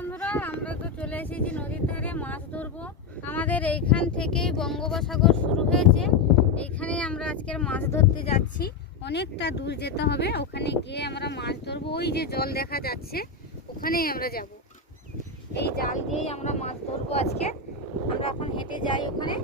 বন্ধুরা, আমরা তো চলে এসেছি নদীর ধারে, মাছ ধরবো। আমাদের এইখান থেকেই বঙ্গোপসাগর শুরু হয়েছে। এইখানে আমরা আজকের মাছ ধরতে যাচ্ছি। অনেকটা দূর যেতে হবে, ওখানে গিয়ে আমরা মাছ ধরবো। ওই যে জল দেখা যাচ্ছে, ওখানেই আমরা যাব। এই জাল দিয়েই আমরা মাছ ধরবো আজকে। আমরা এখন হেঁটে যাই ওখানে।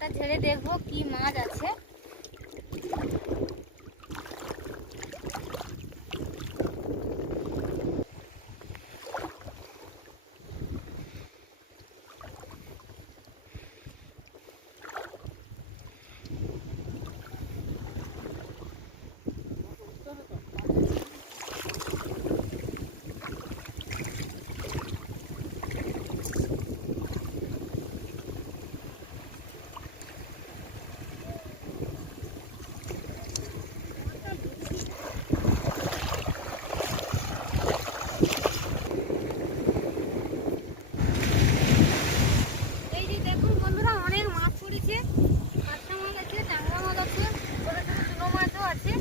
জালটা ঝেড়ে দেখব কি মাছ আছে এই যে দেখুন বন্ধুরা অনেক মাছ পড়েছে কাঁচা মাছ আছে ট্যাংরা মাছ আছে ছোট ছোট চুনো মাছও আছে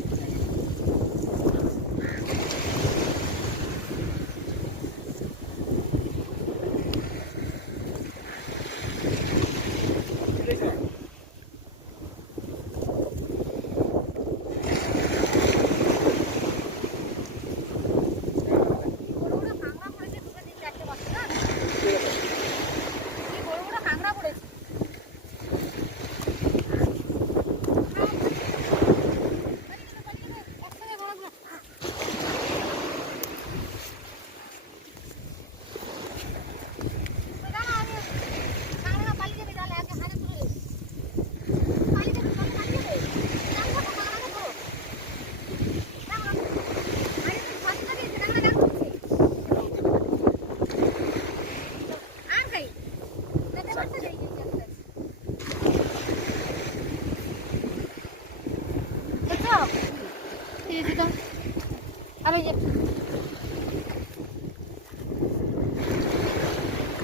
বড় বড় কাঁকড়া পড়েছে দুটো তিন চারটে পাঁচটা না কি বড় বড় কাঁকড়া পড়েছে একসাথে বড়গুলো। ওই দাঁড়া, আমি কাঁকড়া পালিয়ে যাবে, জালে আগে হাতে তুলে দিই। পালিয়ে যাবে, জলে পালিয়ে যাবে। জাল ধরো, কাঁকড়া ধরো। দেখো, আরে তুমি ফাঁসিটা দিয়েছে, কাঁকড়া ডাক দিচ্ছে। আর খাই পেটে বাচ্চা দেই কিন্তু একটা বুঝছ এই যে দাও আর ওই যে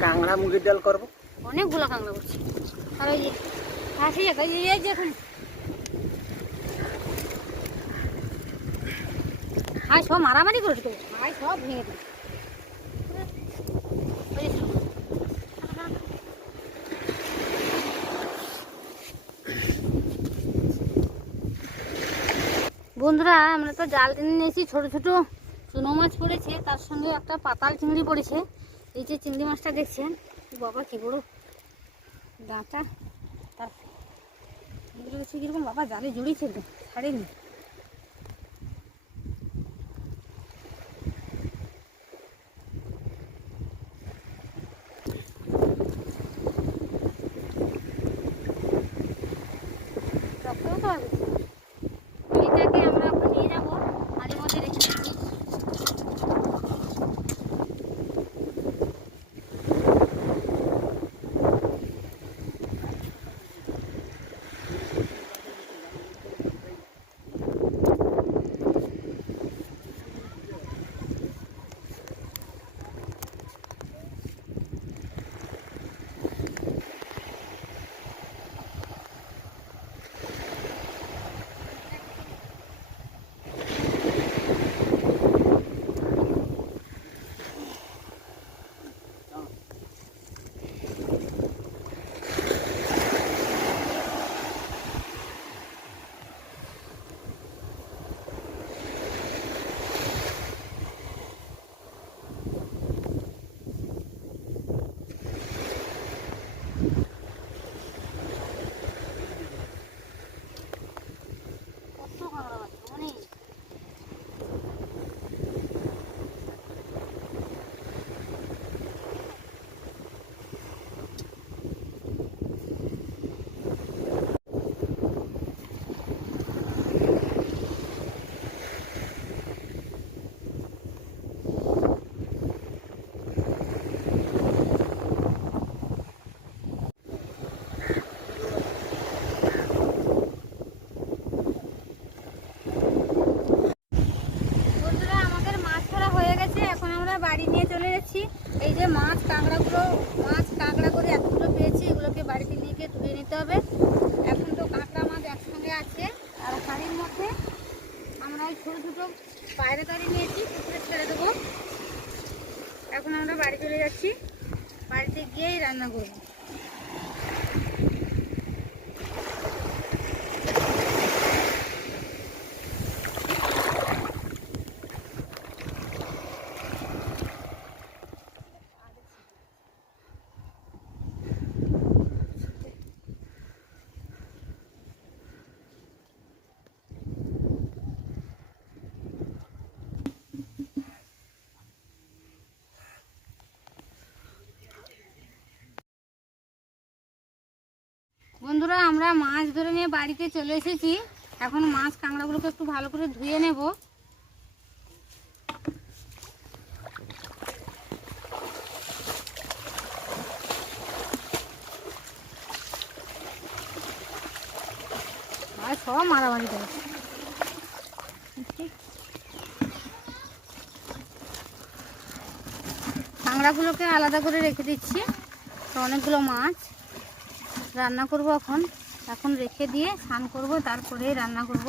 কাংড়া মুগের ডাল করব। অনেকগুলো কাঁকড়া করছে। আর ওই যে হ্যাঁ ঠিক আছে, এই যে- এখন। হাই সব মারামারি করেছে তো? হাই সব ভেঙে দিল ওই বন্ধুরা, আমরা তো জাল টেনে নিয়েছি, ছোট ছোট চুনো মাছ পড়েছে, তার সঙ্গে একটা পাতাল চিংড়ি পড়েছে। এই যে চিংড়ি মাছটা দেখছেন? বাবা, কি বড় ডাঁটা। তার এগুলো হচ্ছে কীরকম? বাবা, জালে জড়িয়েছে ছাড়েনি। বাইরে দাঁড়িয়ে নিয়েছি, পুকুরে ছেড়ে দেবো। এখন আমরা বাড়ি চলে যাচ্ছি। বাড়িতে গিয়েই রান্না করব। বন্ধুরা, আমরা মাছ ধরে নিয়ে বাড়িতে চলে এসেছি। এখন মাছ কাঁকড়াগুলোকে একটু ভালো করে ধুয়ে নেব। সব মারামারি করে। কাঁকড়াগুলোকে আলাদা করে রেখে দিচ্ছি। তো অনেকগুলো মাছ। রান্না করব এখন। এখন রেখে দিয়ে স্নান করব, তারপরে রান্না করব।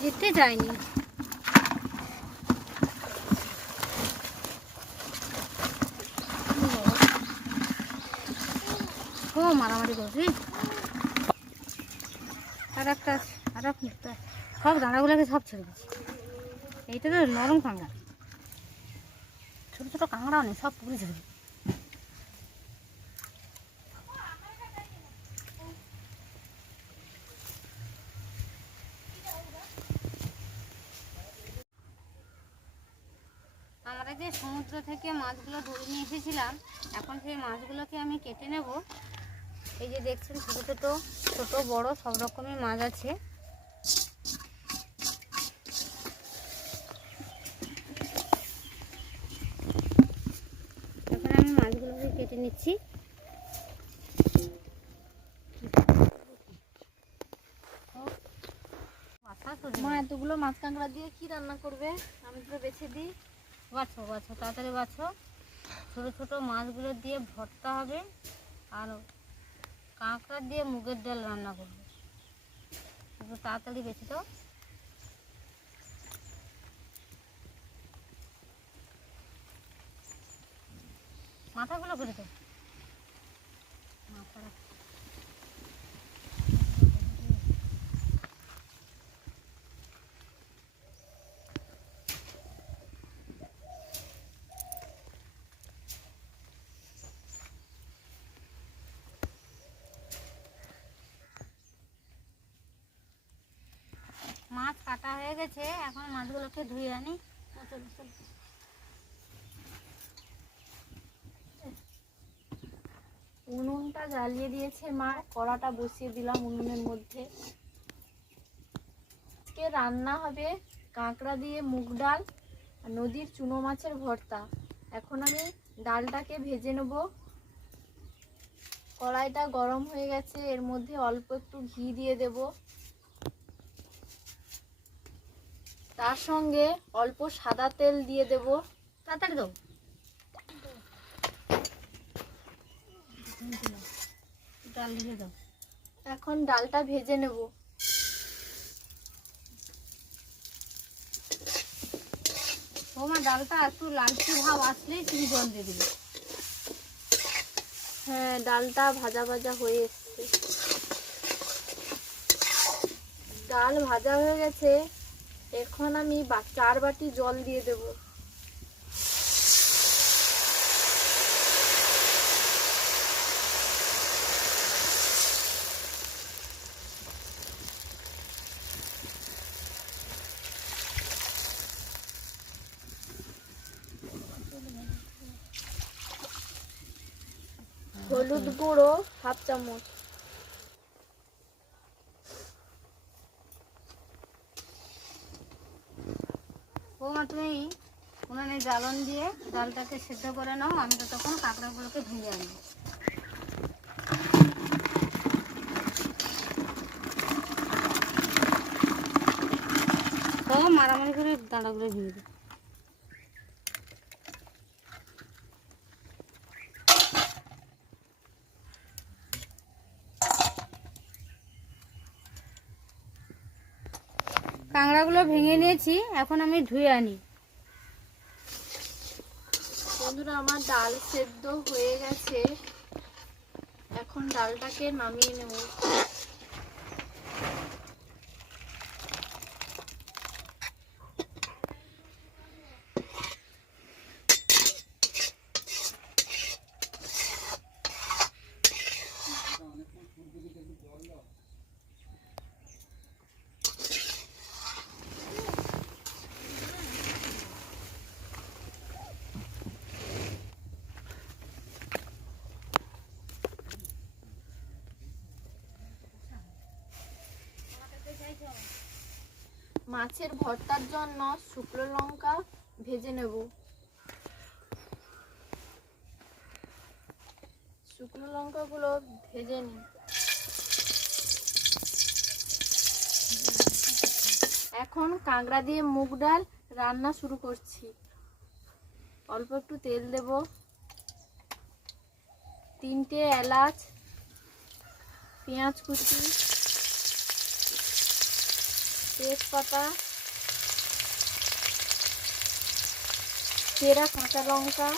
যেতে যায়নি। ও মারামারি করছি আর একটা, আর সব দাঁড়াগুলোকে সব ছেড়ে দিচ্ছি এইটা তো নরম কাঁকড়া। ছোট ছোট কাঁকড়াও নেই, সব পুকুরে ছেড়ে আমরা যে সমুদ্র থেকে মাছগুলো ধরে নিয়ে এসেছিলাম, এখন সেই মাছগুলোকে আমি কেটে নেব। এই যে দেখছেন, ছোট ছোট ছোট, বড়, সব রকমের মাছ আছে এখন আমি মাছগুলোকে কেটে নিচ্ছি মা, এতগুলো মাছ কাঁকড়া দিয়ে কি রান্না করবে? আমি তো বেছে দিই। বাছো বাছো, তাড়াতাড়ি বাছো। ছোট ছোট মাছগুলো দিয়ে ভর্তা হবে আর কাঁকড়া দিয়ে মুগের ডাল রান্না করবে। একটু তাড়াতাড়ি বেছে দাও। মাথাগুলো করে দাও মাথা রাখ- গেছে এখন মাছগুলোকে ধুয়ে আনি। উনুনটা জ্বালিয়ে দিয়েছে মা, কড়াটা বসিয়ে দিলাম উনুনের মধ্যে। আজকে রান্না হবে কাঁকড়া দিয়ে মুগ ডাল নদীর চুনো মাছের ভর্তা। এখন আমি ডালটাকে ভেজে নেব। কড়াইটা গরম হয়ে গেছে, এর মধ্যে অল্প একটু ঘি দিয়ে দেব। তার সঙ্গে অল্প সাদা তেল দিয়ে দেব। তাড়াতাড়ি দাও। ডাল দিয়ে দাও। এখন ডালটা ভেজে নেব। বৌমা ডালটা একটু লালচে ভাব আসলেই তুমি জল দিয়ে দিবে হ্যাঁ ডালটা ভাজা ভাজা হয়ে এসছে। ডাল ভাজা হয়ে গেছে। এখন আমি চার বাটি জল দিয়ে দেব। হলুদ গুঁড়ো হাফ চামচ বৌমা তুমি উনানে জ্বালন দিয়ে ডালটাকে সেদ্ধ করে নাও, আমি তো তখন কাঁকড়াগুলোকে ভেজে আনি। তো মারামারি করে ডাঁটাগুলো ভেঙে দিই। কাঁকড়াগুলো ভেঙে নিয়েছি, এখন আমি ধুয়ে আনি। বন্ধুরা আমার ডাল সেদ্ধ হয়ে গেছে। এখন ডালটাকে নামিয়ে নেব। মাছের ভর্তার জন্য শুকনো লঙ্কা ভেজে নেব। শুকনো লঙ্কাগুলো ভেজে নিই। এখন কাঁকড়া দিয়ে মুগ ডাল রান্না শুরু করছি। অল্প একটু তেল দেব। তিনটে এলাচ, পেঁয়াজ কুচি তেজপাতা চেরা কাঁচা লঙ্কা,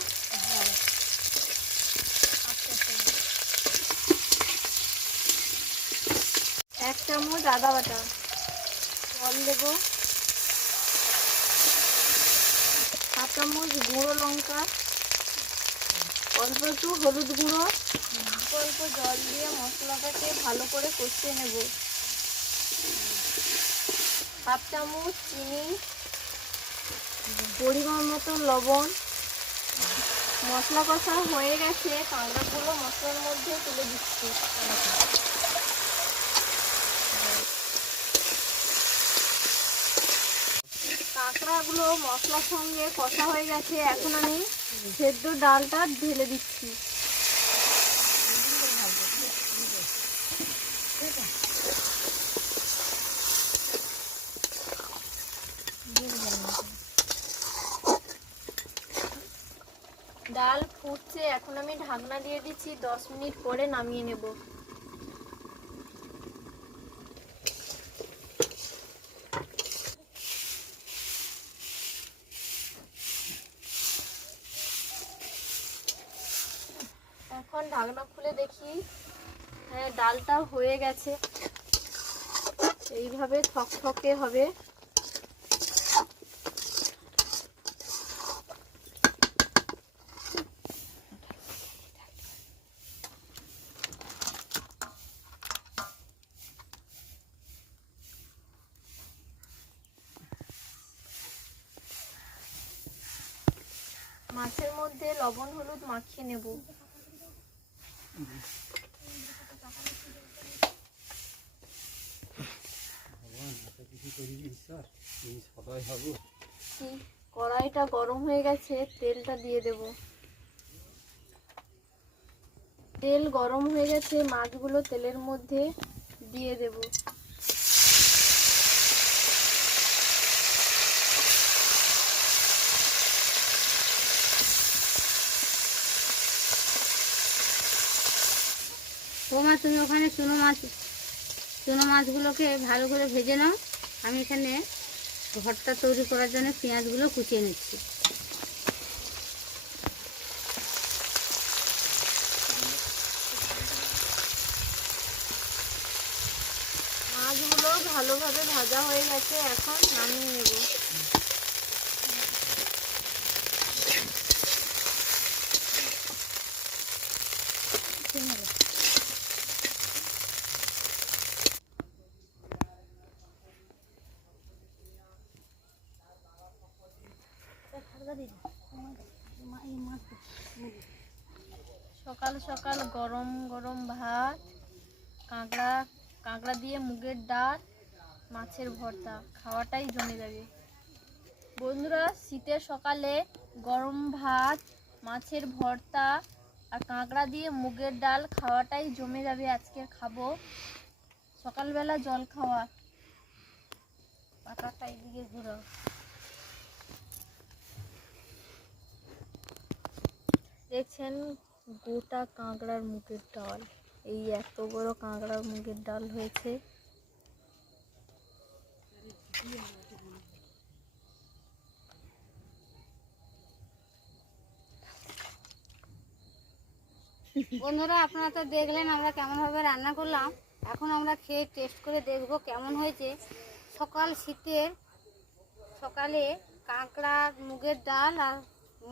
এক চামচ আদা বাটা, জল দেব, হাফ চামচ গুঁড়ো লঙ্কা, অল্প একটু হলুদ গুঁড়ো, অল্প জল দিয়ে মশলাটাকে ভালো করে কষিয়ে নেব। হাফ চামচ চিনি, পরিমাণ মতো লবণ। মশলা কষা হয়ে গেছে কাঁকড়াগুলো মশলার মধ্যে তুলে দিচ্ছি। কাঁকড়াগুলো মশলার সঙ্গে কষা হয়ে গেছে। এখন আমি সেদ্ধ ডালটা ঢেলে দিচ্ছি ডাল ফুটছে এখন আমি ঢাকনা দিয়ে দিচ্ছি, দশ মিনিট পরে নামিয়ে নেব। এখন ঢাকনা খুলে দেখি হ্যাঁ ডালটা হয়ে গেছে। এইভাবে থকথকে হবে মাছের মধ্যে লবণ হলুদ মাখিয়ে নেব। কড়াইটা গরম হয়ে গেছে তেলটা দিয়ে দেব। তেল গরম হয়ে গেছে মাছগুলো তেলের মধ্যে দিয়ে দেব। বৌমা, তুমি ওখানে চুনো মাছ, চুনো মাছগুলোকে ভালো করে ভেজে নাও। আমি এখানে ঘরটা তৈরি করার জন্য পেঁয়াজগুলো কুচিয়ে নিচ্ছি। মাছগুলো ভালোভাবে ভাজা হয়ে গেছে, এখন নামিয়ে নেব সকাল সকাল গরম গরম ভাত কাঁকড়া কাঁকড়া দিয়ে মুগের ডাল, মাছের ভর্তা, খাওয়াটাই জমে যাবে। বন্ধুরা শীতের সকালে গরম ভাত, মাছের ভর্তা আর কাঁকড়া দিয়ে মুগের ডাল খাওয়াটাই জমে যাবে আজকে খাব। সকালবেলা জল খাওয়া। পাতাটা এদিকে ঘুরো দেখছেন গোটা কাঁকড়ার মুগের ডাল। এই এত বড় কাঁকড়ার মুগের ডাল হয়েছে। বন্ধুরা, আপনারা তো দেখলেন আমরা কেমনভাবে রান্না করলাম। এখন আমরা খেয়ে টেস্ট করে দেখব কেমন হয়েছে। সকাল শীতের, সকালে কাঁকড়া, মুগের ডাল আর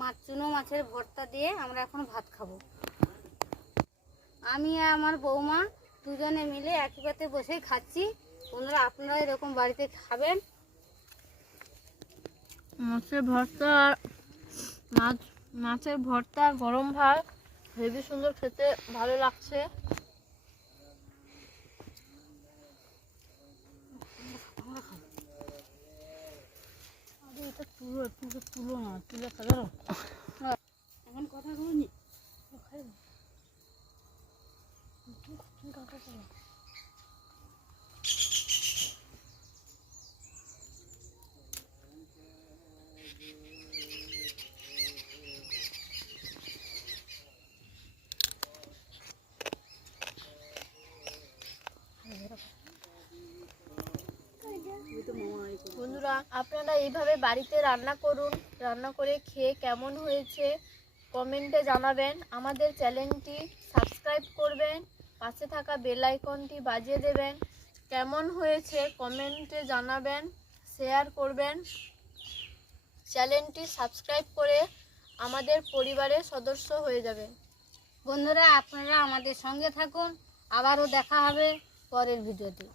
মাছ চুনো মাছের ভর্তা দিয়ে আমরা এখন ভাত খাব। আমি আর আমার বৌমা দুজনে মিলে একই পাতে বসেই খাচ্ছি। বন্ধুরা আপনারা এরকম বাড়িতে খাবেন মাছের ভর্তা মাছ মাছের ভর্তা গরম ভাত হেবি সুন্দর খেতে ভালো লাগছে এখন কথা বলিনি বন্ধুরা আপনারা এইভাবে বাড়িতে রান্না করুন, রান্না করে খেয়ে কেমন হয়েছে কমেন্টে জানাবেন। আমাদের চ্যানেলটি সাবস্ক্রাইব করবেন, পাশে থাকা বেল আইকনটি বাজিয়ে দেবেন। কেমন হয়েছে কমেন্টে জানাবেন শেয়ার করবেন। চ্যানেলটি সাবস্ক্রাইব করে আমাদের পরিবারের সদস্য হয়ে যাবেন বন্ধুরা, আপনারা আমাদের সঙ্গে থাকুন। আবারও দেখা হবে পরের ভিডিওতে।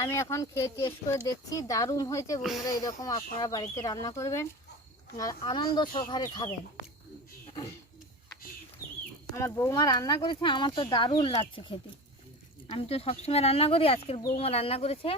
আমি এখন খেয়ে টেস্ট করে দেখছি, দারুণ হয়েছে। বন্ধুরা, এরকম আপনারা বাড়িতে রান্না করবেন, আর আনন্দ সহকারে খাবেন। আমার বৌমা রান্না করেছে, আমার তো দারুণ লাগছে খেতে। আমি তো সবসময় রান্না করি, আজকের বৌমা রান্না করেছে।